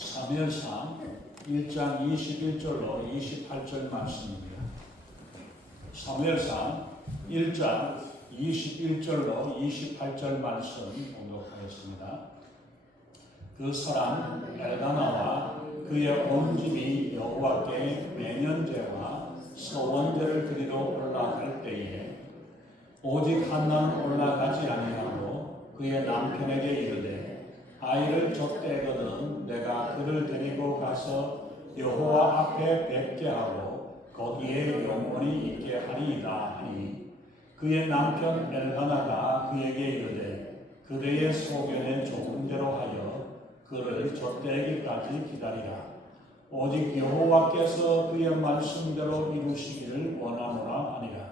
사무엘상 1장 21절로 28절 말씀입니다. 사무엘상 1장 21절로 28절 말씀 공독하겠습니다. 그 사람 엘가나와 그의 온 집이 여호와께 매년제와 서원제를 드리러 올라갈 때에 오직 한나는 올라가지 아니하고 그의 남편에게 이르되 아이를 젖대거든 내가 그를 데리고 가서 여호와 앞에 뵙게 하고 거기에 영원히 있게 하리이다 하니 그의 남편 엘가나가 그에게 이르되 그대의 소견에 좋은 대로 하여 그를 젖대기까지 기다리라. 오직 여호와께서 그의 말씀대로 이루시기를 원하노라 하니라.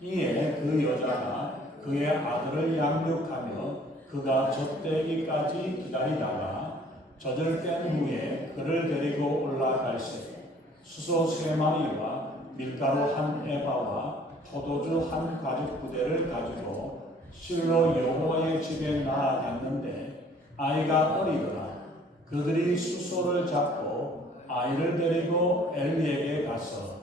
이에 그 여자가 그의 아들을 양육하며 그가 젖대기까지 기다리다가 젖을 뺀 후에 그를 데리고 올라갈새 수소 3마리와 밀가루 1에바와 포도주 1가죽 부대를 가지고 실로 여호와의 집에 나아갔는데 아이가 어리더라. 그들이 수소를 잡고 아이를 데리고 엘리에게 가서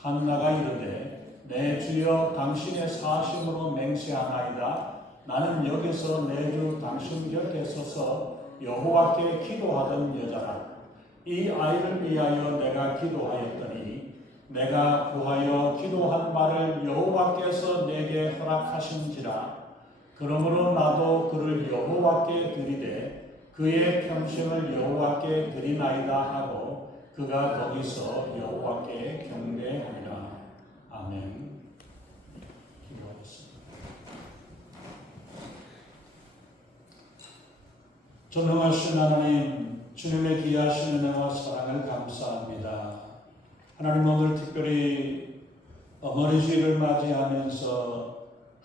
한나가 이르되 내 주여 당신의 사심으로 맹세하나이다. 나는 여기서 내 주 당신 곁에 서서 여호와께 기도하던 여자라. 이 아이를 위하여 내가 기도하였더니 내가 구하여 기도한 바를 여호와께서 내게 허락하신지라. 그러므로 나도 그를 여호와께 드리되 그의 평생을 여호와께 드리나이다 하고 그가 거기서 여호와께 경배하리라. 아멘. 전능하신 하나님, 주님의 귀하신 은혜와 사랑을 감사합니다. 하나님, 오늘 특별히 어머니 주일을 맞이하면서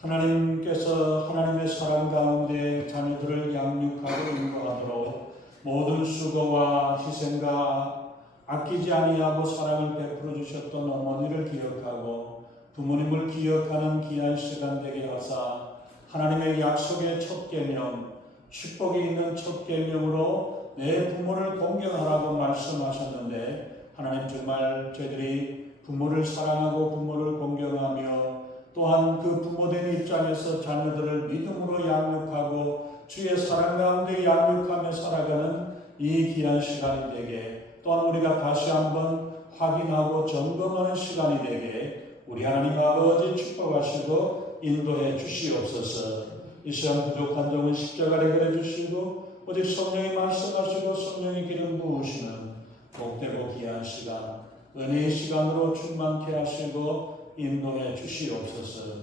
하나님께서 하나님의 사랑 가운데 자녀들을 양육하고 인도하도록 모든 수고와 희생과 아끼지 아니하고 사랑을 베풀어 주셨던 어머니를 기억하고 부모님을 기억하는 귀한 시간 되게 하사 하나님의 약속의 첫 계명, 축복이 있는 첫 계명으로 내 부모를 공경하라고 말씀하셨는데 하나님, 정말 저희들이 부모를 사랑하고 부모를 공경하며 또한 그 부모된 입장에서 자녀들을 믿음으로 양육하고 주의 사랑 가운데 양육하며 살아가는 이 귀한 시간이 되게, 또한 우리가 다시 한번 확인하고 점검하는 시간이 되게 우리 하나님 아버지 축복하시고 인도해 주시옵소서. 이 시간 부족한 점은 십자가에 그려 주시고 오직 성령이 말씀하시고 성령이 기름 부으시는 복되고 귀한 시간, 은혜의 시간으로 충만케 하시고 인도해 주시옵소서.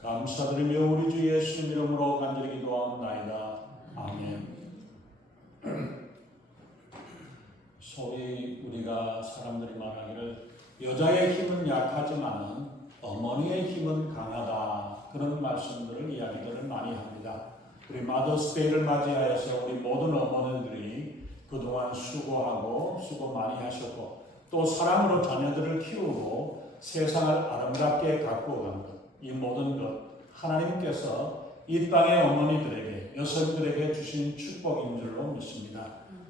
감사드리며 우리 주 예수님 이름으로 간절히 기도하옵나이다. 아멘. 소위 우리가 사람들이 말하기를 여자의 힘은 약하지만 어머니의 힘은 강하다, 그런 말씀들을 이야기들을 많이 합니다. 우리 마더스데이를 맞이하여서 우리 모든 어머니들이 그동안 수고하고 수고 많이 하셨고 또 사랑으로 자녀들을 키우고 세상을 아름답게 가꾸어 간 것, 이 모든 것 하나님께서 이 땅의 어머니들에게, 여성들에게 주신 축복인 줄로 믿습니다.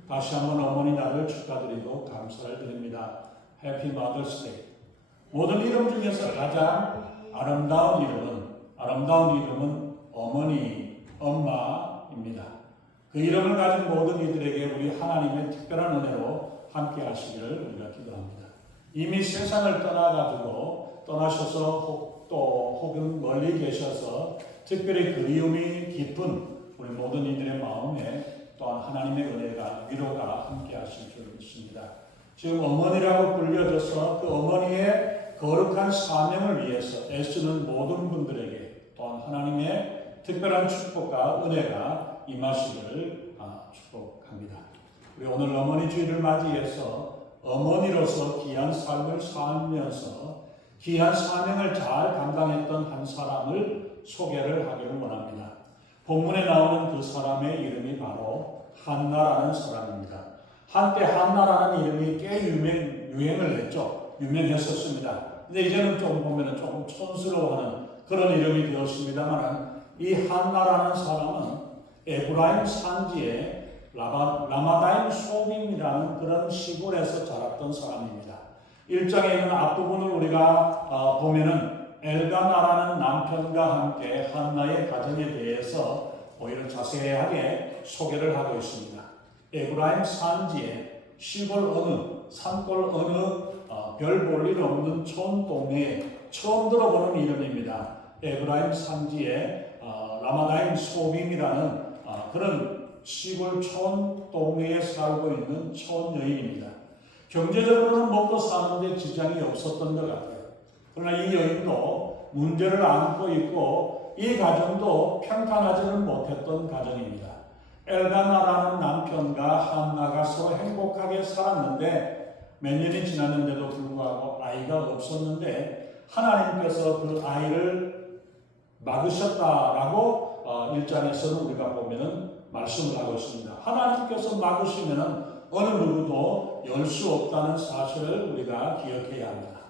다시 한번 어머니 날을 축하드리고 감사를 드립니다. 해피 마더스데이. 모든 이름 중에서 가장 아름다운 이름은 어머니, 엄마입니다. 그 이름을 가진 모든 이들에게 우리 하나님의 특별한 은혜로 함께 하시기를 우리가 기도합니다. 이미 세상을 떠나셔서 또 혹은 멀리 계셔서 특별히 그리움이 깊은 우리 모든 이들의 마음에 또한 하나님의 은혜가, 위로가 함께 하실 줄 믿습니다. 지금 어머니라고 불려져서 그 어머니의 거룩한 사명을 위해서 애쓰는 모든 분들에게 또한 하나님의 특별한 축복과 은혜가 임하시기를 축복합니다. 우리 오늘 어머니 주일을 맞이해서 어머니로서 귀한 삶을 살면서 귀한 사명을 잘 감당했던 한 사람을 소개를 하기를 원합니다. 본문에 나오는 그 사람의 이름이 바로 한나라는 사람입니다. 한때 한나라는 이름이 꽤 유행을 했죠. 유명했었습니다. 근데 이제는 조금 보면 조금 촌스러워하는 그런 이름이 되었습니다만, 이 한나라는 사람은 에브라임 산지의 라마다임 소비입니다. 호빔이라는 그런 시골에서 자랐던 사람입니다. 1장에 있는 앞부분을 우리가 보면은 엘가나라는 남편과 함께 한나의 가정에 대해서 오히려 자세하게 소개를 하고 있습니다. 에브라임 산지에 시골 어느 산골 어느 별 볼 일 없는 촌동네에 처음 들어보는 이름입니다. 에브라임 산지에 라마다임 소빔이라는 그런 시골 촌동네에 살고 있는 촌여인입니다. 경제적으로는 먹고 사는데 지장이 없었던 것 같아요. 그러나 이 여인도 문제를 안고 있고 이 가정도 평탄하지는 못했던 가정입니다. 엘가나라는 남편과 한나가 서로 행복하게 살았는데 몇 년이 지났는데도 불구하고 아이가 없었는데 하나님께서 그 아이를 막으셨다라고 1장에서는 우리가 보면은 말씀을 하고 있습니다. 하나님께서 막으시면은 어느 누구도 열 수 없다는 사실을 우리가 기억해야 합니다.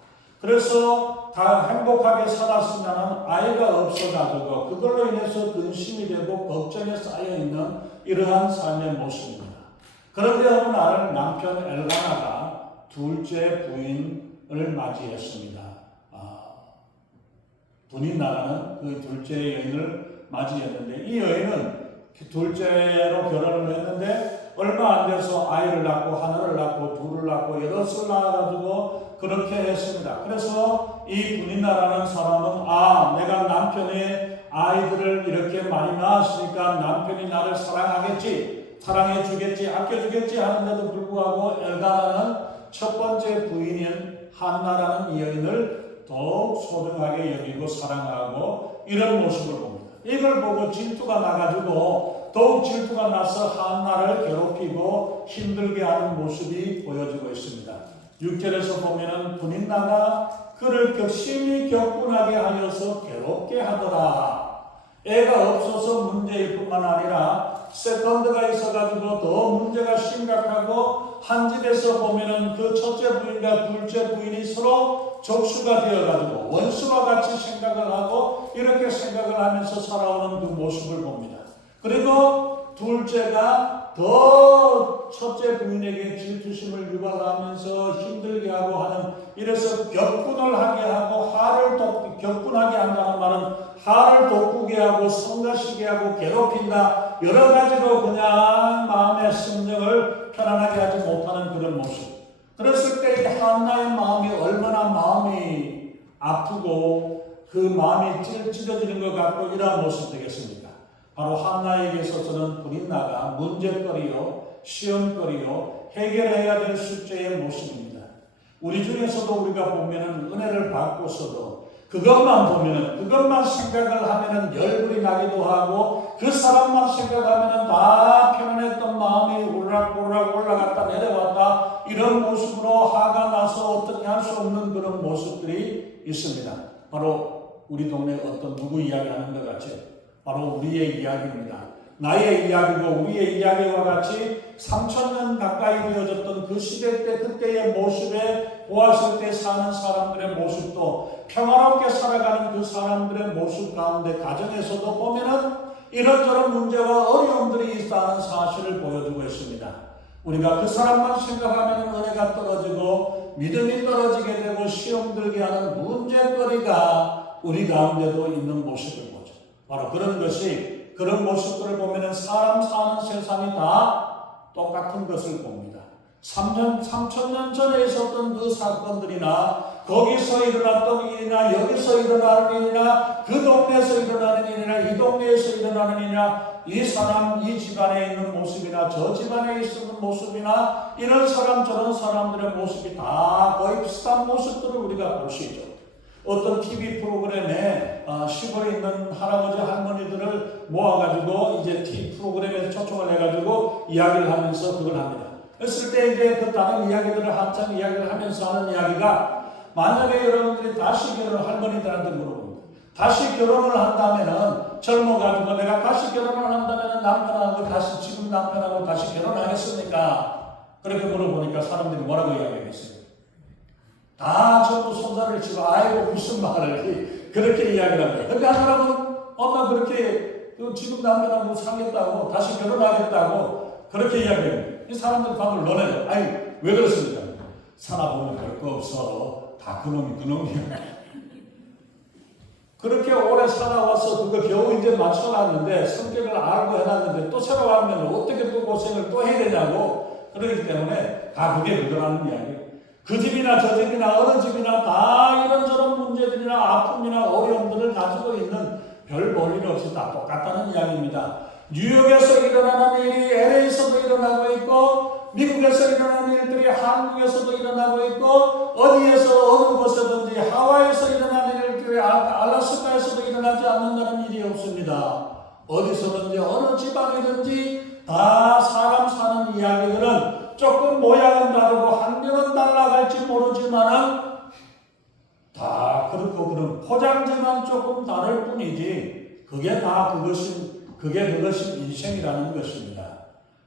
그래서 다 행복하게 살았으면 아이가 없어가지고 그걸로 인해서 근심이 되고 걱정에 쌓여있는 이러한 삶의 모습입니다. 그런데 어느 날 남편 엘가나가 둘째 부인을 맞이했습니다. 분이 나가는 그 둘째 여인을 맞이했는데 이 여인은 둘째로 결혼을 했는데 얼마 안 돼서 아이를 낳고 하나를 낳고 둘을 낳고 여럿을 낳아가지고 그렇게 했습니다. 그래서 이 분이나라는 사람은 내가 남편의 아이들을 이렇게 많이 낳았으니까 남편이 나를 사랑하겠지, 사랑해 주겠지, 아껴 주겠지 하는데도 불구하고 엘가나는 첫 번째 부인인 한나라는 이 여인을 더욱 소중하게 여기고 사랑하고 이런 모습을 봅니다. 이걸 보고 질투가 나가지고 더욱 질투가 나서 한나를 괴롭히고 힘들게 하는 모습이 보여지고 있습니다. 6절에서 보면은 분인나가 그를 심히 격분하게 하여서 괴롭게 하더라. 애가 없어서 문제일 뿐만 아니라 세컨드가 있어가지고 더 문제가 심각하고 한 집에서 보면은 그 첫째 부인과 둘째 부인이 서로 적수가 되어가지고 원수와 같이 생각을 하고 이렇게 생각을 하면서 살아오는 그 모습을 봅니다. 그리고 둘째가 더 첫째 부인에게 질투심을 유발하면서 힘들게 하고 하는 이래서 격분을 하게 하고 격분하게 한다는 말은 화를 돋구게 하고 성가시게 하고 괴롭힌다 여러 가지로 그냥 마음의 심정을 편안하게 하지 못하는 그런 모습. 그랬을 때 한나의 마음이 얼마나 마음이 아프고 그 마음이 찢어지는 것 같고 이러한 모습 되겠습니까? 바로 한나에게 있어서는 분인나가 문제거리요, 시험거리요, 해결해야 될 숙제의 모습입니다. 우리 중에서도 우리가 보면은 은혜를 받고서도 그것만 생각을 하면은 열불이 나기도 하고 그 사람만 생각하면은 다 편안했던 마음이 오르락오르락 올라갔다 내려왔다 이런 모습으로 화가 나서 어떻게 할 수 없는 그런 모습들이 있습니다. 바로 우리 동네 어떤 누구 이야기하는 것 같이 바로 우리의 이야기입니다. 나의 이야기고 우리의 이야기와 같이 3000년 가까이 되어졌던 그 시대 때 그때의 모습에 보았을 때 사는 사람들의 모습도 평화롭게 살아가는 그 사람들의 모습 가운데 가정에서도 보면은 이런저런 문제와 어려움들이 있다는 사실을 보여주고 있습니다. 우리가 그 사람만 생각하면 은혜가 떨어지고 믿음이 떨어지게 되고 시험 들게 하는 문제거리가 우리 가운데도 있는 모습을 보죠. 바로 그런 모습들을 보면 사람 사는 세상이 다 똑같은 것을 봅니다. 3000년 전에 있었던 그 사건들이나 거기서 일어났던 일이나 여기서 일어나는 일이나 그 동네에서 일어나는 일이나 이 동네에서 일어나는 일이나 이 사람 이 집안에 있는 모습이나 저 집안에 있는 모습이나 이런 사람 저런 사람들의 모습이 다 거의 비슷한 모습들을 우리가 볼 수 있죠. 어떤 TV 프로그램에 시골에 있는 할아버지 할머니들을 모아가지고 이제 TV 프로그램에 초청을 해가지고 이야기를 하면서 그걸 합니다. 그랬을 때 이제 그 다른 이야기들을 한참 이야기를 하면서 하는 이야기가 만약에 여러분들이 다시 결혼을 할머니들한테 물어봅니다. 다시 결혼을 한다면은 젊어가지고 내가 다시 결혼을 한다면은 남편하고 다시 지금 남편하고 다시 결혼하겠습니까? 그렇게 물어보니까 사람들이 뭐라고 이야기하겠어요? 다 전부 손살을 치고 아이고 무슨 말을 그렇게 이야기를 합니다. 근데 한 사람은 엄마 그렇게 지금 남편하고 살겠다고 다시 결혼하겠다고 그렇게 이야기해요. 이 사람들 방을 논해요. 아니, 왜 그렇습니까? 살아보면 별거 없어. 다 그놈이야. 그렇게 오래 살아와서 그거 겨우 이제 맞춰놨는데, 성격을 알고 해놨는데, 또 새로 와면 어떻게 또 고생을 또 해야 되냐고. 그러기 때문에 다 그게 그거라는 이야기예요. 그 집이나 저 집이나 어느 집이나 다 이런저런 문제들이나 아픔이나 어려움들을 가지고 있는 별 볼일 없이 다 똑같다는 이야기입니다. 뉴욕에서 일어나는 일이 LA에서도 일어나고 있고, 미국에서 일어나는 일들이 한국에서도 일어나고 있고, 어디에서 어느 곳에든지 하와이에서 일어나는 일들이 알라스카에서도 일어나지 않는다는 일이 없습니다. 어디서든지 어느 집안이든지 다 사람 사는 이야기들은 조금 모양은 다르고 환경은 달라갈지 모르지만은 다 그렇고 그런 포장지만 조금 다를 뿐이지 그게 그것이 인생이라는 것입니다.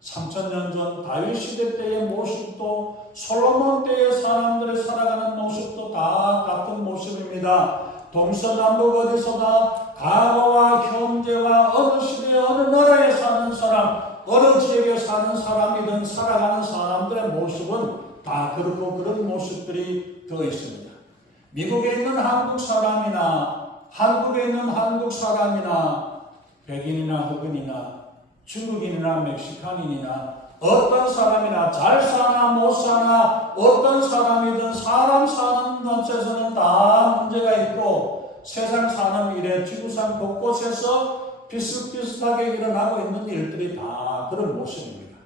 3000년 전 다윗 시대 때의 모습도 솔로몬 때의 사람들이 살아가는 모습도 다 같은 모습입니다. 동서남북 어디서나 과거와 현재와 어느 시대 어느 나라에 사는 사람, 어느 지역에 사는 사람이든 살아가는 사람들의 모습은 다 그렇고 그런 모습들이 되어 있습니다. 미국에 있는 한국 사람이나 한국에 있는 한국 사람이나 백인이나 흑인이나 중국인이나 멕시칸인이나 어떤 사람이나 잘 사나 못 사나 어떤 사람이든 사람 사는 곳에서는 다 문제가 있고 세상 사는 일에 지구상 곳곳에서 비슷비슷하게 일어나고 있는 일들이 다 그런 모습입니다.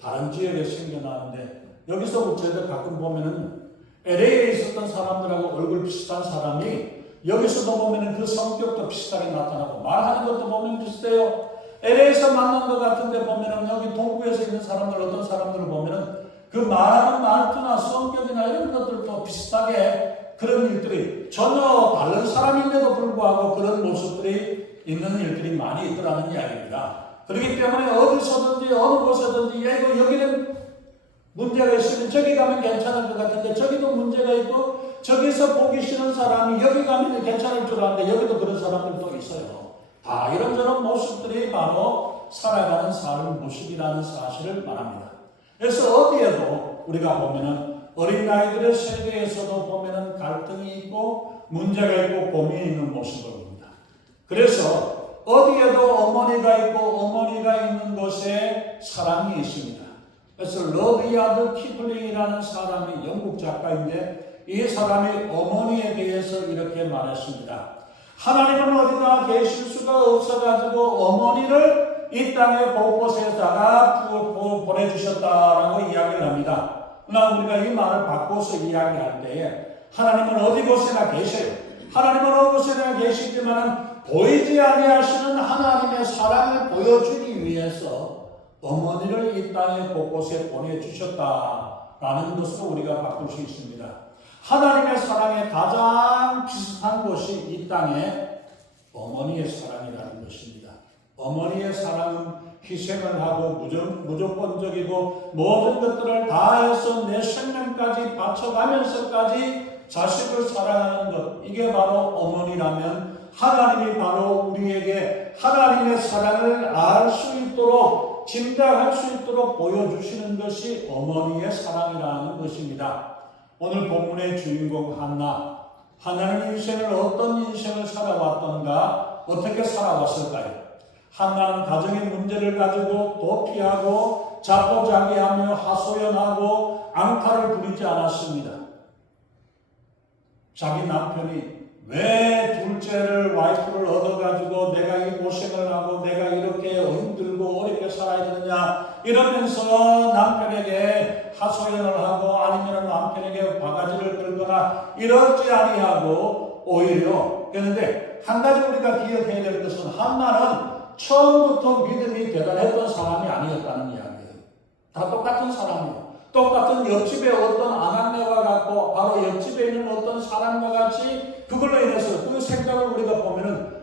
다른 지역에 생겨나는데 여기서부터 가끔 보면은 LA에 있었던 사람들하고 얼굴 비슷한 사람이 여기서도 보면은 그 성격도 비슷하게 나타나고 말하는 것도 보면 비슷해요. LA에서 만난 것 같은데 보면은 여기 동부에서 있는 사람들 어떤 사람들을 보면은 그 말하는 말투나 성격이나 이런 것들도 비슷하게 그런 일들이 전혀 다른 사람인데도 불구하고 그런 모습들이 있는 일들이 많이 있더라는 이야기입니다. 그렇기 때문에 어디서든지 어느 곳에든지 여기는 문제가 있으면 저기 가면 괜찮을 것 같은데 저기도 문제가 있고 저기서 보기 싫은 사람이 여기 가면 괜찮을 줄 아는데 여기도 그런 사람들도 있어요. 다 이런저런 모습들이 바로 살아가는 삶의 모습이라는 사실을 말합니다. 그래서 어디에도 우리가 보면은 어린아이들의 세계에서도 보면은 갈등이 있고 문제가 있고 고민이 있는 모습을 봅니다. 그래서 어디에도 어머니가 있고 어머니가 있는 곳에 사랑이 있습니다. 그래서 러드야드 키플링이라는 사람이 영국 작가인데 이 사람이 어머니에 대해서 이렇게 말했습니다. 하나님은 어디나 계실 수가 없어가지고 어머니를 이 땅의 곳곳에다가 보내주셨다라고 이야기를 합니다. 그러나 우리가 이 말을 바꿔서 이야기할 때에 하나님은 어디 곳에나 계셔요. 하나님은 어디 곳에나 계시지만 보이지 아니하시는 하나님의 사랑을 보여주기 위해서 어머니를 이 땅의 곳곳에 보내주셨다라는 것으로 우리가 바꿀 수 있습니다. 하나님의 사랑에 가장 비슷한 것이 이 땅에 어머니의 사랑이라는 것입니다. 어머니의 사랑은 희생을 하고 무조건적이고 모든 것들을 다해서 내 생명까지 바쳐가면서까지 자식을 사랑하는 것, 이게 바로 어머니라면 하나님이 바로 우리에게 하나님의 사랑을 알 수 있도록 짐작할 수 있도록 보여주시는 것이 어머니의 사랑이라는 것입니다. 오늘 본문의 주인공 한나는 인생을 어떤 인생을 살아왔던가 어떻게 살아왔을까요? 한나는 가정의 문제를 가지고 도피하고 자포자기하며 하소연하고 앙탈을 부리지 않았습니다. 자기 남편이 왜 둘째를 와이프를 얻어가지고 내가 이 고생을 하고 내가 이렇게 힘들고 어렵게 살아야 되느냐 이러면서 남편에게 하소연을 하고 아니면 남편에게 바가지를 들거나 이러지 아니하고 오히려 그런데 한 가지 우리가 기억해야 될 것은 한나는 처음부터 믿음이 대단했던 사람이 아니었다는 이야기예요. 다 똑같은 사람이에요. 똑같은 옆집에 어떤 아낙네와 같고 바로 옆집에 있는 어떤 사람과 같이 그걸로 인해서 그 생각을 우리가 보면은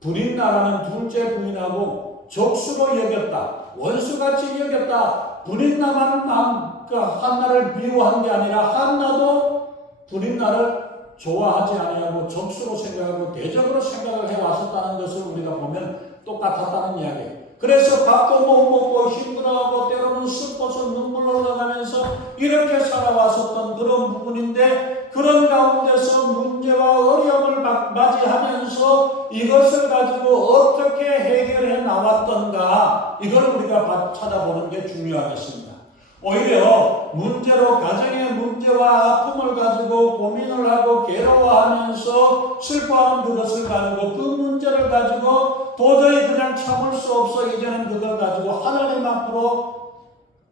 분인나라는 둘째 부인하고 적수로 여겼다. 원수같이 여겼다. 분인나만 한나를 미워한 게 아니라 한나도 분인나를 좋아하지 아니하고 적수로 생각하고 대적으로 생각을 해왔었다는 것을 우리가 보면 똑같았다는 이야기예요. 그래서 밥도 못 먹고 힘들어하고 때로는 슬퍼서 눈물 흘러가면서 이렇게 살아왔었던 그런 부분인데, 그런 가운데서 문제와 어려움을 맞이하면서 이것을 가지고 어떻게 해결해 나왔던가, 이걸 우리가 찾아보는 게 중요하겠습니다. 오히려 문제로, 가정의 문제와 아픔을 가지고 고민을 하고 괴로워하면서 슬퍼하는 그것을 가지고, 그 문제를 가지고 도저히 그냥 참을 수 없어 이제는 그걸 가지고 하나님 앞으로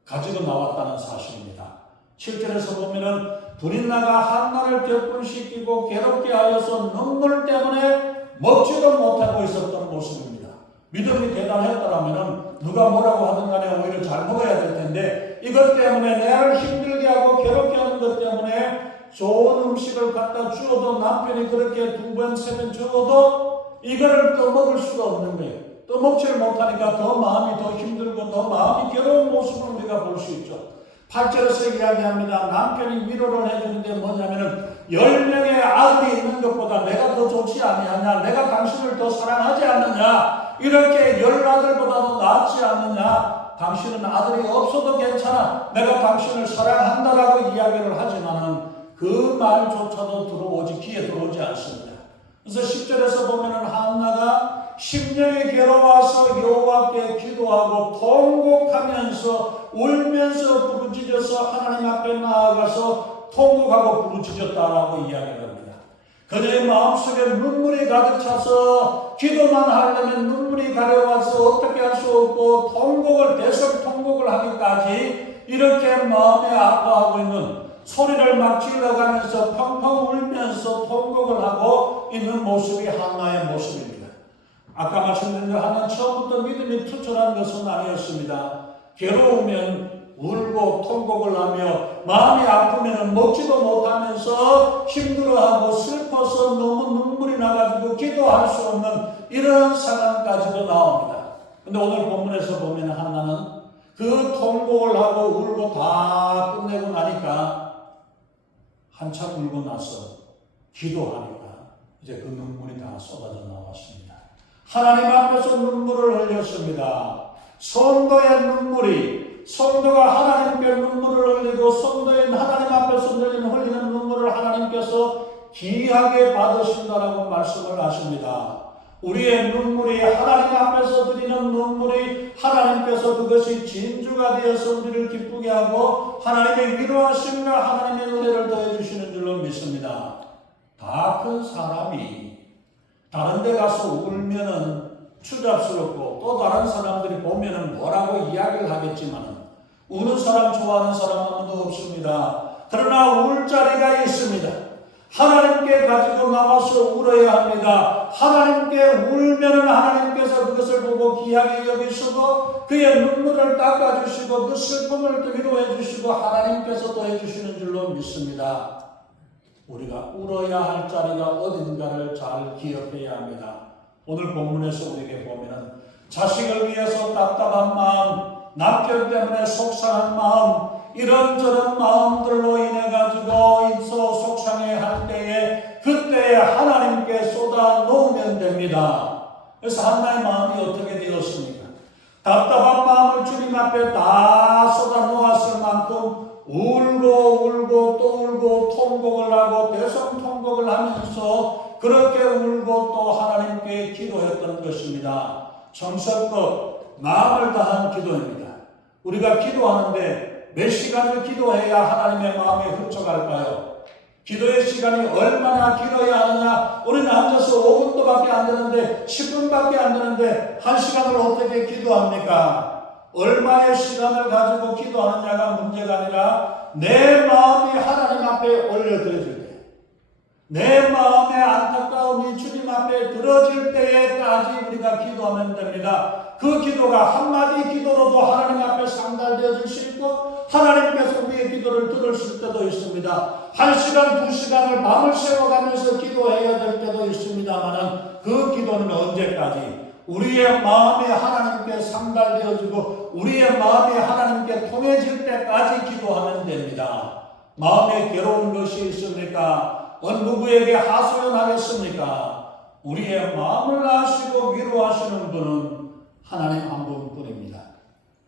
가지고 나왔다는 사실입니다. 7절에서 보면은 브릿나가 한나를 결혼시키고 괴롭게 하여서 눈물 때문에 먹지도 못하고 있었던 모습입니다. 믿음이 대단했더라면 누가 뭐라고 하든 간에 오히려 잘 먹어야 될 텐데, 이것 때문에 나를 힘들게 하고 괴롭게 하는 것 때문에 좋은 음식을 갖다 주어도, 남편이 그렇게 2번, 3번 주어도 이거를 또 먹을 수가 없는 거예요. 또 먹지를 못하니까 더 마음이 더 힘들고 더 마음이 괴로운 모습을 우리가 볼 수 있죠. 8절에서 이야기합니다. 남편이 위로를 해주는데 뭐냐면은 10명의 아들이 있는 것보다 내가 더 좋지 아니하냐, 내가 당신을 더 사랑하지 않느냐, 이렇게 10아들보다도 낫지 않느냐, 당신은 아들이 없어도 괜찮아, 내가 당신을 사랑한다라고 이야기를 하지만은 그 말조차도 귀에 들어오지 않습니다. 그래서 10절에서 보면은 한나가 심령이 괴로워서 여호와께 기도하고 통곡하면서 울면서 부르짖어서 하나님 앞에 나아가서 통곡하고 부르짖었다라고 이야기를 합니다. 그녀의 마음속에 눈물이 가득 차서 기도만 하려면 눈물이 가려워서 어떻게 할 수 없고, 통곡을, 대성통곡을 하기까지 이렇게 마음에 아파하고 있는, 소리를 막 질러가면서 펑펑 울면서 통곡을 하고 있는 모습이 한나의 모습입니다. 아까 말씀드린 대로 한나는 처음부터 믿음이 투철한 것은 아니었습니다. 괴로우면 울고 통곡을 하며, 마음이 아프면 먹지도 못하면서 힘들어하고 슬퍼서 너무 눈물이 나가지고 기도할 수 없는 이런 상황까지도 나옵니다. 근데 오늘 본문에서 보면 한나는 그 통곡을 하고 울고 다 끝내고 나니까, 한참 울고 나서 기도하니까 이제 그 눈물이 다 쏟아져 나왔습니다. 하나님 앞에서 눈물을 흘렸습니다. 성도의 눈물이, 성도가 하나님께 눈물을 흘리고 성도의 하나님 앞에서 흘리는 눈물을 하나님께서 귀하게 받으신다라고 말씀을 하십니다. 우리의 눈물이, 하나님 앞에서 드리는 눈물이 하나님께서 그것이 진주가 되어서 우리를 기쁘게 하고 하나님의 위로하심과 하나님의 은혜를 더해 주시는 줄로 믿습니다. 다 큰 사람이 다른 데 가서 울면은 추잡스럽고, 또 다른 사람들이 보면은 뭐라고 이야기를 하겠지만, 우는 사람 좋아하는 사람 아무도 없습니다. 그러나 울 자리가 있습니다. 하나님께 가지고 나와서 울어야 합니다. 하나님께 울면은 하나님께서 그것을 보고 귀하게 여기시고 그의 눈물을 닦아주시고 그 슬픔을 또 위로해 주시고 하나님께서 또 해주시는 줄로 믿습니다. 우리가 울어야 할 자리가 어딘가를 잘 기억해야 합니다. 오늘 본문에서 우리에게 보면은 자식을 위해서 답답한 마음, 남편 때문에 속상한 마음, 이런저런 마음들로 인해 가지고 인서 속상해 할 때에, 그때에 하나님께 쏟아 놓으면 됩니다. 그래서 한나의 마음이 어떻게 되었습니까? 답답한 마음을 주님 앞에 다 쏟아 놓았을 만큼 울고 또 울고 통곡을 하고 대성통곡을 하면서 그렇게 울고 또 하나님께 기도했던 것입니다. 정성껏 마음을 다한 기도입니다. 우리가 기도하는데 몇 시간을 기도해야 하나님의 마음에 흡족할까요? 기도의 시간이 얼마나 길어야 하느냐? 우리는 앉아서 5분도밖에 안 되는데, 10분밖에 안 되는데 1시간을 어떻게 기도합니까? 얼마의 시간을 가지고 기도하느냐가 문제가 아니라 내 마음이 하나님 앞에 올려드려질 때, 내 마음의 안타까움이 주님 앞에 들어질 때에까지 우리가 기도하면 됩니다. 그 기도가 한마디 기도로도 하나님 앞에 상달되어질 수 있고, 하나님께서 우리의 기도를 들으실 때도 있습니다. 1시간, 2시간을 밤을 새워가면서 기도해야 될 때도 있습니다만, 그 기도는 언제까지? 우리의 마음이 하나님께 상달되어지고 우리의 마음이 하나님께 통해질 때까지 기도하면 됩니다. 마음에 괴로운 것이 있습니까? 어느 누구에게 하소연하겠습니까? 우리의 마음을 아시고 위로하시는 분은 하나님 한 분뿐입니다.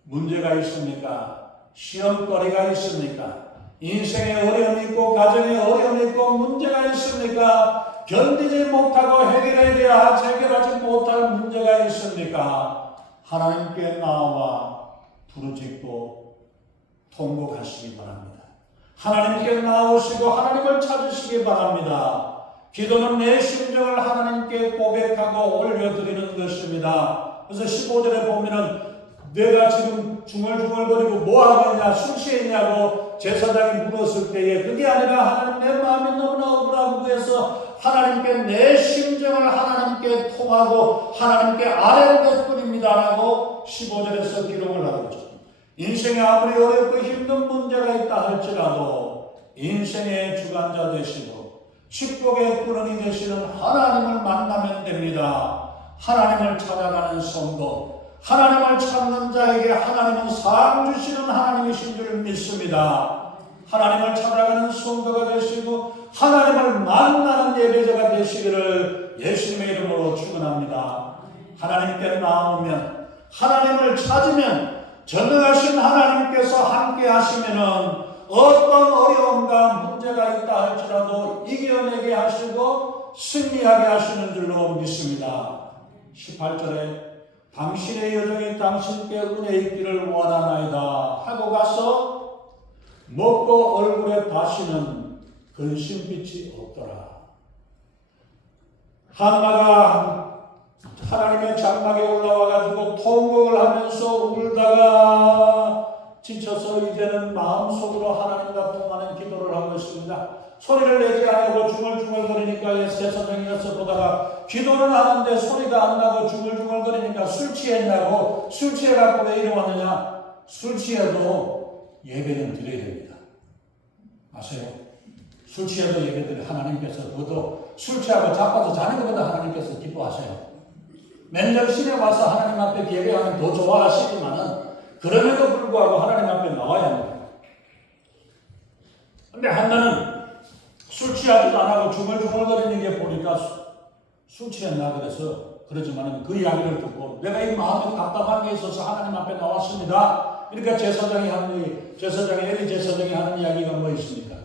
문제가 있습니까? 시험거리가 있습니까? 인생에 어려움이 있고 가정에 어려움이 있고 문제가 있습니까? 견디지 못하고 해결하지 못할 문제가 있습니까? 하나님께 나와 부르짖고 통곡하시기 바랍니다. 하나님께 나오시고 하나님을 찾으시기 바랍니다. 기도는 내 심정을 하나님께 고백하고 올려드리는 것입니다. 그래서 15절에 보면은 내가 지금 중얼중얼거리고 뭐하겠냐, 술 취했냐고 제사장이 물었을 때에 그게 아니라 하나님 내 마음이 너무나 억울하고 해서 하나님께 내 심정을 하나님께 통하고 하나님께 아뢰는 것뿐입니다 라고 15절에서 기록을 하고 있죠. 인생에 아무리 어렵고 힘든 문제가 있다 할지라도 인생의 주관자 되시고 축복의 근원이 되시는 하나님을 만나면 됩니다. 하나님을 찾아가는 성도, 하나님을 찾는 자에게 하나님은 상 주시는 하나님이신 줄 믿습니다. 하나님을 찾아가는 성도가 되시고 하나님을 만나는 예배자가 되시기를 예수님의 이름으로 축원합니다. 하나님께 나오면, 하나님을 찾으면, 전능하신 하나님께서 함께 하시면은 어떤 어려움과 문제가 있다 할지라도 이겨내게 하시고 승리하게 하시는 줄로 믿습니다. 18절에 당신의 여정이 당신께 은혜 있기를 원하나이다 하고 가서 먹고 얼굴에 다시는 근심빛이 없더라. 한나가 하나님의 장막에 올라와가지고 통곡을 하면서 울다가 지쳐서 이제는 마음속으로 하나님과 통하는 기도를 하고 있습니다. 소리를 내지 않고 중얼중얼거리니까 제사장이어서 보다가 기도는 하는데 소리가 안 나고 중얼중얼거리니까 술 취했냐고, 술 취해갖고 왜 이리 왔느냐? 술 취해도 예배는 드려야 됩니다. 아세요? 술 취해도 예배 드려. 하나님께서 그것도 술 취하고 자빠서 자는 것보다 하나님께서 기뻐하세요. 맨정신에 와서 하나님 앞에 예배하면 더 좋아하시지만은 그럼에도 불구하고 하나님 앞에 나와야 합니다. 근데 한나는 술 취하지도 안 하고 중얼중얼거리는 게 보니까 술 취했나 그래서 그러지만은 그 이야기를 듣고 내가 이 마음에 답답한 게 있어서 하나님 앞에 나왔습니다. 그러니까 엘리 제사장이 하는 이야기가 뭐 있습니까?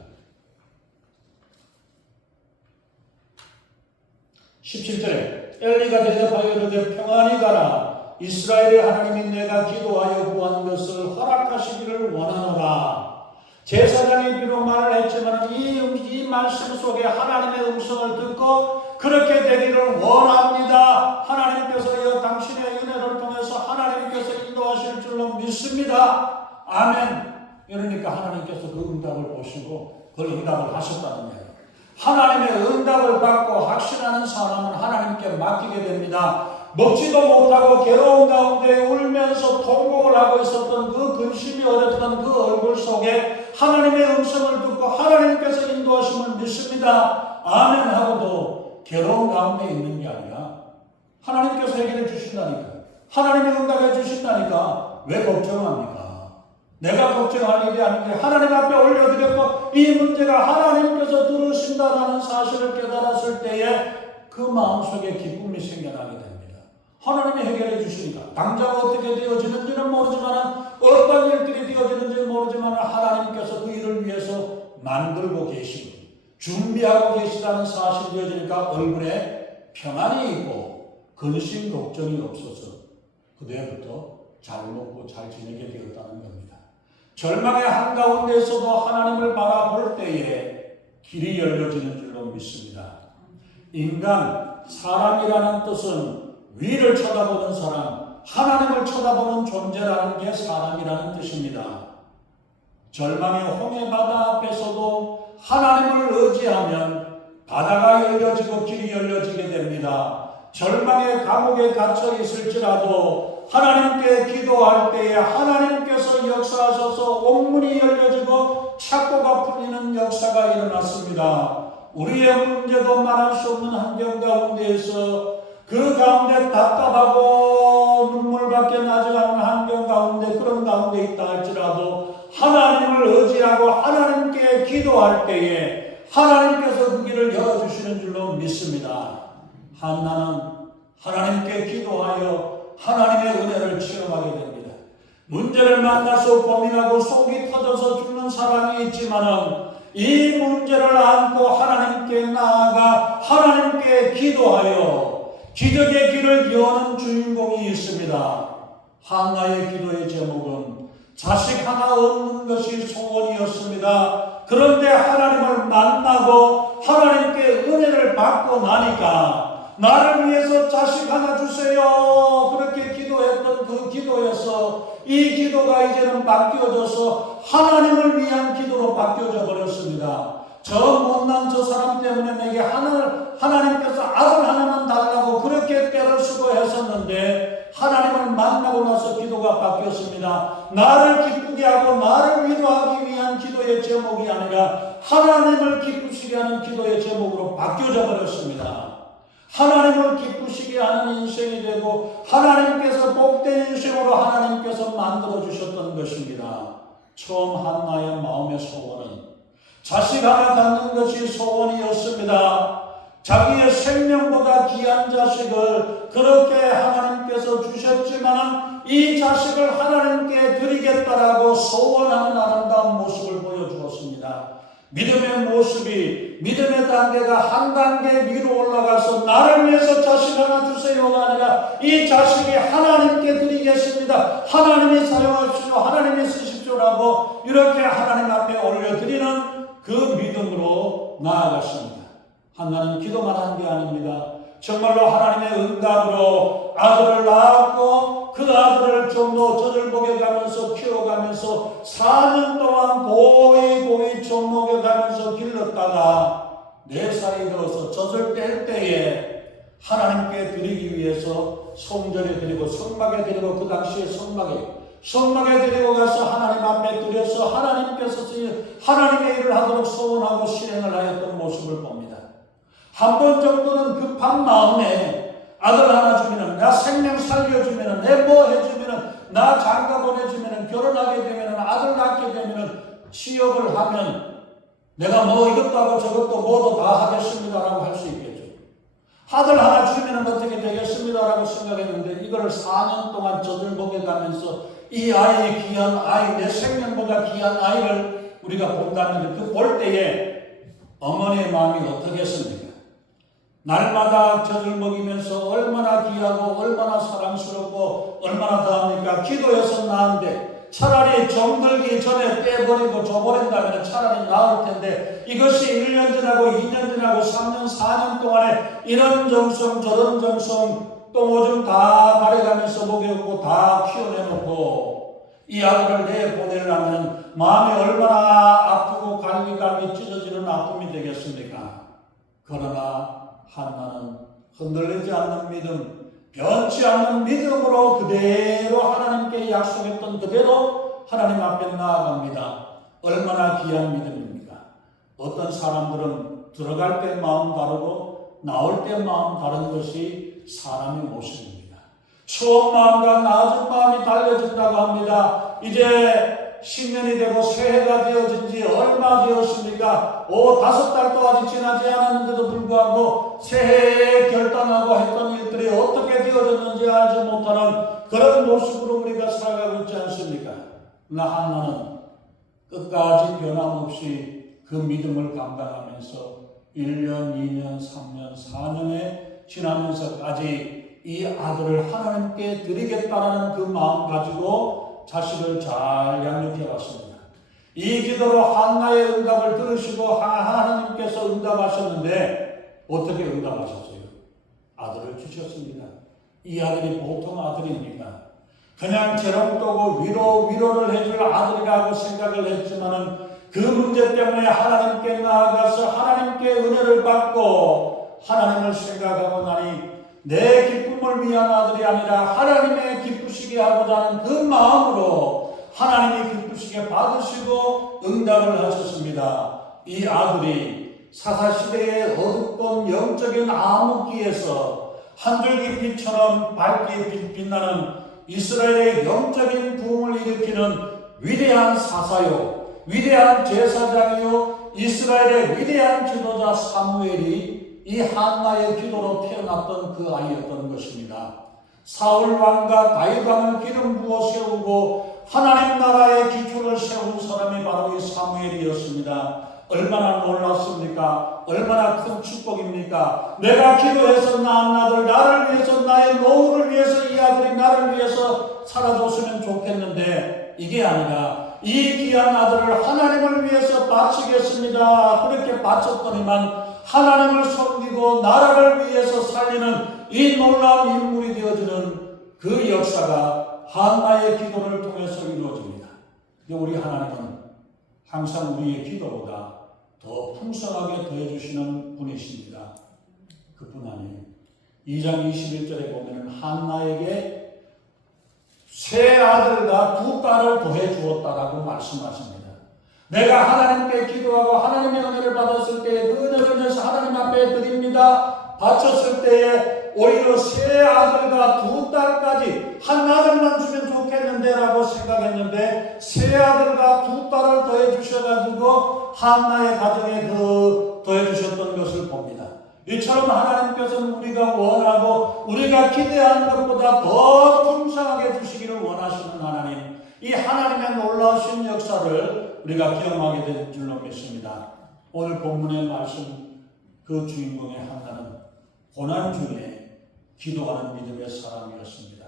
17절에 엘리가 대답하여 이르되 평안히 가라. 이스라엘의 하나님이 내가 기도하여 구한 것을 허락하시기를 원하노라. 제사장이 비록 말을 했지만 이 말씀 속에 하나님의 음성을 듣고 그렇게 되기를 원합니다. 하나님께서 당신의 은혜를 통해서 하나님께서 인도하실 줄로 믿습니다. 아멘. 이러니까 하나님께서 그 응답을 보시고 그 응답을 하셨다는 거예요. 하나님의 응답을 받고 확신하는 사람은 하나님께 맡기게 됩니다. 먹지도 못하고 괴로운 가운데 울면서 통곡을 하고 있었던 그 근심이 어렸던 그 얼굴 속에 하나님의 음성을 듣고 하나님께서 인도하심을 믿습니다. 아멘 하고도 괴로운 가운데 있는 게 아니라 하나님께서 해결해 주신다니까. 하나님이 응답해 주신다니까. 왜 걱정합니까? 내가 걱정할 일이 아닌데 하나님 앞에 올려드렸고 이 문제가 하나님께서 들으신다라는 사실을 깨달았을 때에 그 마음속에 기쁨이 생겨나게 됩니다. 하나님이 해결해 주시니까 당장 어떻게 되어지는지는 모르지만 어떤 일들이 되어지는지 모르지만 하나님께서 그 일을 위해서 만들고 계시고 준비하고 계시다는 사실이 되어지니까 얼굴에 평안이 있고 근심 걱정이 없어서 그때부터 잘 먹고 잘 지내게 되었다는 겁니다. 절망의 한가운데에서도 하나님을 바라볼 때에 길이 열려지는 줄로 믿습니다. 인간, 사람이라는 뜻은 위를 쳐다보는 사람, 하나님을 쳐다보는 존재라는 게 사람이라는 뜻입니다. 절망의 홍해바다 앞에서도 하나님을 의지하면 바다가 열려지고 길이 열려지게 됩니다. 절망의 감옥에 갇혀 있을지라도 하나님께 기도할 때에 하나님께서 역사하셔서 옥문이 열려지고 착고가 풀리는 역사가 일어났습니다. 우리의 문제도 말할 수 없는 환경 가운데에서 그 가운데 답답하고 눈물밖에 나지 않는 환경 가운데 그런 가운데 있다 할지라도 하나님을 의지하고 하나님께 기도할 때에 하나님께서 그 길을 열어주시는 줄로 믿습니다. 한나는 하나님께 기도하여 하나님의 은혜를 체험하게 됩니다. 문제를 만나서 고민하고 속이 터져서 죽는 사람이 있지만은 이 문제를 안고 하나님께 나아가 하나님께 기도하여 기적의 길을 여는 주인공이 있습니다. 한나의 기도의 제목은 자식 하나 얻는 것이 소원이었습니다. 그런데 하나님을 만나고 하나님께 은혜를 받고 나니까 나를 위해서 자식 하나 주세요. 그렇게 기도했던 그 기도에서 이 기도가 이제는 바뀌어져서 하나님을 위한 기도로 바뀌어져 버렸습니다. 저 못난 저 사람 때문에 내게 하나님께서 아들 하나만 달라고 그렇게 떼를 쓰고 했었는데 하나님을 만나고 나서 기도가 바뀌었습니다. 나를 기쁘게 하고 나를 위로하기 위한 기도의 제목이 아니라 하나님을 기쁘시게 하는 기도의 제목으로 바뀌어져 버렸습니다. 하나님을 기쁘시게 하는 인생이 되고 하나님께서 복된 인생으로 하나님께서 만들어 주셨던 것입니다. 처음 한나의 마음의 소원은 자식 하나 갖는 것이 소원이었습니다. 자기의 생명보다 귀한 자식을 그렇게 하나님께서 주셨지만 이 자식을 하나님께 드리겠다라고 소원하는 아름다운 모습을 보여주었습니다. 믿음의 모습이, 믿음의 단계가 한 단계 위로 올라가서 나를 위해서 자식 하나 주세요가 아니라 이 자식이 하나님께 드리겠습니다. 하나님이 사용하십시오. 하나님이 쓰십시오라고 이렇게 하나님 앞에 올려드리는 그 믿음으로 나아갔습니다. 한나는 기도만 한 게 아닙니다. 정말로 하나님의 응답으로 아들을 낳았고 그 아들을 좀 더 젖을 먹여가면서 키워가면서 4년 동안 고이 좀 먹여가면서 길렀다가 4살이 되어서 젖을 뗄 때에 하나님께 드리기 위해서 성전에 드리고 성막에 드리고 그 당시에 성막에 드리고 가서 하나님 앞에 드려서 하나님께서 하나님의 일을 하도록 소원하고 실행을 하였던 모습을 봅니다. 한 번 정도는 급한 마음에 아들 하나 주면은 나 생명 살려주면은 내 뭐 해주면은 나 장가 보내주면은 결혼하게 되면은 아들 낳게 되면은 취업을 하면 내가 뭐 이것도 하고 저것도 뭐도 다 하겠습니다라고 할 수 있겠죠. 아들 하나 주면은 어떻게 되겠습니다라고 생각했는데 이걸 4년 동안 젖을 먹여가면서 이 아이의 귀한 아이, 내 생명보다 귀한 아이를 우리가 본다면 그 볼 때에 어머니의 마음이 어떻겠습니까? 날마다 젖을 먹이면서 얼마나 귀하고 얼마나 사랑스럽고 얼마나 더합니까? 기도해서 나은데 차라리 정들기 전에 빼버리고 줘버린다면 차라리 나을 텐데 이것이 1년 지나고 2년 지나고 3년 4년 동안에 이런 정성 저런 정성 또 오줌 다 가려가면서 먹여놓고 다 키워내놓고 이 아들을 내보내려면 마음이 얼마나 아프고 갈기갈기 찢어지는 아픔이 되겠습니까? 그러나 한나는 흔들리지 않는 믿음, 변치 않는 믿음으로 그대로 하나님께 약속했던 그대로 하나님 앞에 나아갑니다. 얼마나 귀한 믿음입니까? 어떤 사람들은 들어갈 때 마음 다르고 나올 때 마음 다른 것이 사람의 모습입니다. 추운 마음과 낮은 마음이 달려진다고 합니다. 이제 10년이 되고 새해가 되어진 지 얼마 되었습니까? 5-5달도 아직 지나지 않았는데도 불구하고 새해에 결단하고 했던 일들이 어떻게 되어졌는지 알지 못하는 그런 모습으로 우리가 살아가고 있지 않습니까? 그러나 한나는 끝까지 변함없이 그 믿음을 감당하면서 1년, 2년, 3년, 4년에 지나면서까지 이 아들을 하나님께 드리겠다라는 그 마음 가지고 자식을 잘 양육해 왔습니다. 이 기도로 한나의 응답을 들으시고 하나님께서 응답하셨는데 어떻게 응답하셨어요? 아들을 주셨습니다. 이 아들이 보통 아들입니까? 그냥 재롱도고 위로를 해줄 아들이라고 생각을 했지만은 그 문제 때문에 하나님께 나아가서 하나님께 은혜를 받고 하나님을 생각하고 나니 내 기쁨을 위한 아들이 아니라 하나님의 기쁘시게 하고자 하는 그 마음으로 하나님이 기쁘시게 받으시고 응답을 하셨습니다. 이 아들이 사사시대의 어둡던 영적인 암흑기에서 한 줄기 빛처럼 밝게 빛나는 이스라엘의 영적인 부흥을 일으키는 위대한 사사요, 위대한 제사장이요, 이스라엘의 위대한 지도자 사무엘이 이 한나의 기도로 태어났던 그 아이였던 것입니다. 사울 왕과 다윗 왕을 기름 부어 세우고 하나님 나라의 기초를 세운 사람이 바로 이 사무엘이었습니다. 얼마나 놀랐습니까? 얼마나 큰 축복입니까? 내가 기도해서 낳은 아들, 나를 위해서, 나의 노후를 위해서 이 아들이 나를 위해서 살아줬으면 좋겠는데 이게 아니라 이 귀한 아들을 하나님을 위해서 바치겠습니다. 그렇게 바쳤더니만 하나님을 섬기고 나라를 위해서 살리는 이 놀라운 인물이 되어지는 그 역사가 한나의 기도를 통해서 이루어집니다. 우리 하나님은 항상 우리의 기도보다 더 풍성하게 더해주시는 분이십니다. 그뿐 아니에요. 2장 21절에 보면 한나에게 세 아들과 두 딸을 더해 주었다라고 말씀하십니다. 내가 하나님께 기도하고 하나님의 은혜를 받았을 때에 그 은혜를 인해서 하나님 앞에 드립니다. 바쳤을 때에 오히려 세 아들과 두 딸까지 한 아들만 주면 좋겠는데 라고 생각했는데 세 아들과 두 딸을 더해 주셔가지고 한나의 가정에 더해 주셨던 것을 봅니다. 이처럼 하나님께서는 우리가 원하고 우리가 기대하는 것보다 더 풍성하게 주시기를 원하시는 하나님, 이 하나님의 놀라우신 역사를 우리가 기억하게 될 줄로 믿습니다. 오늘 본문의 말씀 그 주인공의 한나는 고난 중에 기도하는 믿음의 사람이었습니다.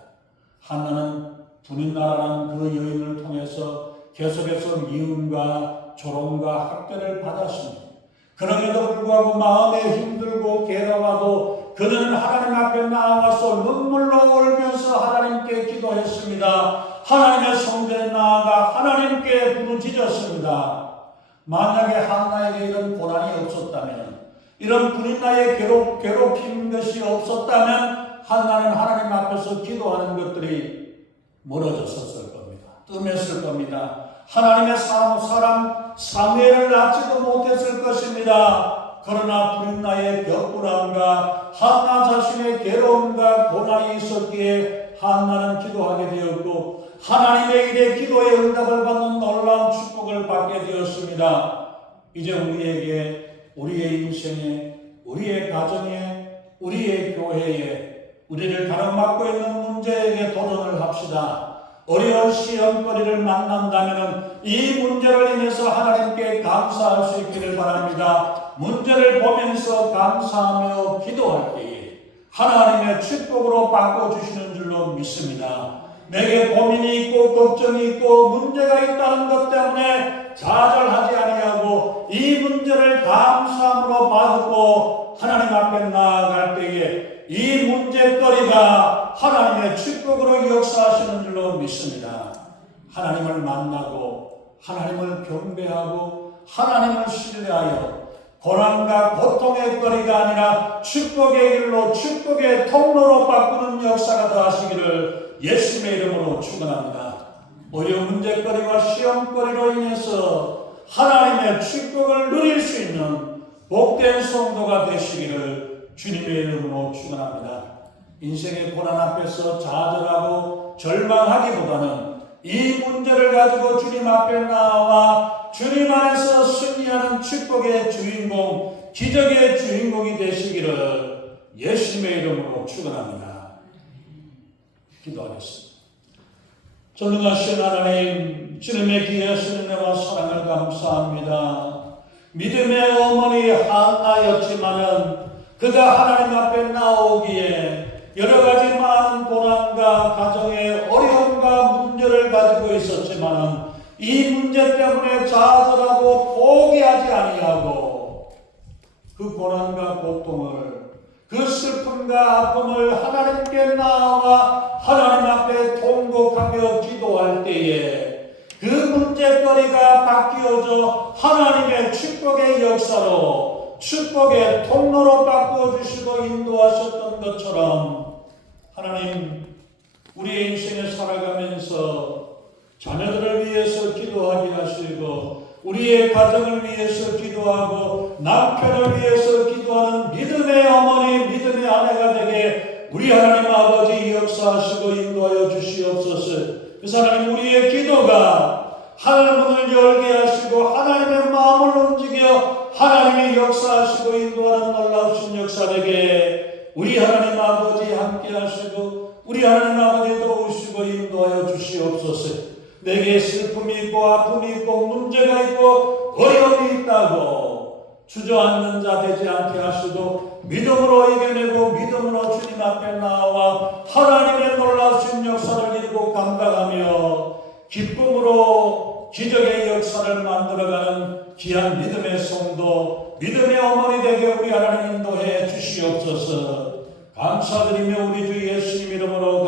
한나는 분인나라라는 그 여인을 통해서 계속해서 미움과 조롱과 학대를 받았습니다. 그럼에도 불구하고 마음에 힘들고 괴로워도 그는 하나님 앞에 나아가서 눈물로 울면서 하나님께 기도했습니다. 하나님의 성전에 나아가 하나님께 부르짖었습니다. 만약에 한나에게 이런 고난이 없었다면, 이런 분인나의 괴롭힌 것이 없었다면 한나는 하나님 앞에서 기도하는 것들이 멀어졌었을 겁니다. 뜸했을 겁니다. 하나님의 사람 사무엘을 낳지도 못했을 것입니다. 그러나 분인나의 벽불함과 한나 자신의 괴로움과 고난이 있었기에 한나는 기도하게 되었고 하나님의 일에 기도의 응답을 받는 놀라운 축복을 받게 되었습니다. 이제 우리에게, 우리의 인생에, 우리의 가정에, 우리의 교회에, 우리를 가로막고 있는 문제에게 도전을 합시다. 어려운 시험거리를 만난다면 이 문제를 인해서 하나님께 감사할 수 있기를 바랍니다. 문제를 보면서 감사하며 기도할 때에 하나님의 축복으로 바꿔주시는 줄로 믿습니다. 내게 고민이 있고 걱정이 있고 문제가 있다는 것 때문에 좌절하지 아니하고 이 문제를 감사함으로 받고 하나님 앞에 나아갈 때에 이 문제거리가 하나님의 축복으로 역사하시는 줄로 믿습니다. 하나님을 만나고 하나님을 경배하고 하나님을 신뢰하여 고난과 고통의 거리가 아니라 축복의 길로 축복의 통로로 바꾸는 역사가 더하시기를 예수님의 이름으로 축원합니다. 어려운 문제거리와 시험거리로 인해서 하나님의 축복을 누릴 수 있는 복된 성도가 되시기를 주님의 이름으로 축원합니다. 인생의 고난 앞에서 좌절하고 절망하기보다는 이 문제를 가지고 주님 앞에 나와 주님 안에서 승리하는 축복의 주인공, 기적의 주인공이 되시기를 예수님의 이름으로 축원합니다. 기도하겠습니다. 전능하신 하나님, 주님의 귀하신 은혜와 사랑을 감사합니다. 믿음의 어머니 한나였지만은 그가 하나님 앞에 나오기에 여러 가지 많은 고난과 가정의 어려움과 문제를 가지고 있었지만 이 문제 때문에 좌절하고 포기하지 아니하고 그 고난과 고통을, 그 슬픔과 아픔을 하나님께 나아가 하나님 앞에 통곡하며 기도할 때에 그 문제거리가 바뀌어져 하나님의 축복의 역사로 축복의 통로로 바꿔주시고 인도하셨던 것처럼 하나님, 우리의 인생을 살아가면서 자녀들을 위해서 기도하게 하시고 우리의 가정을 위해서 기도하고 남편을 위해서 기도하는 믿음의 어머니, 믿음의 아내가 되게 우리 하나님 아버지 역사하시고 인도하여 주시옵소서. 그래서 하나님, 우리의 기도가 하늘문을 열게 하시고 하나님의 마음을 움직여 하나님의 역사하시고 인도하는 놀라우신 역사 되게 우리 하나님 아버지 함께 하시고 우리 우리 하나님 아버지 도우시고 인도하여 주시옵소서. 내게 슬픔이 있고 아픔이 있고 문제가 있고 어려움이 있다고 주저앉는 자 되지 않게 하시고 믿음으로 이겨내고 믿음으로 주님 앞에 나와 하나님의 놀라우신 역사를 이루고 감당하며 기쁨으로 기적의 역사를 만들어가는 귀한 믿음의 성도, 믿음의 어머니 되게 우리 하나님 인도해 주시옵소서. 감사드리며 우리 주 예수님 이름으로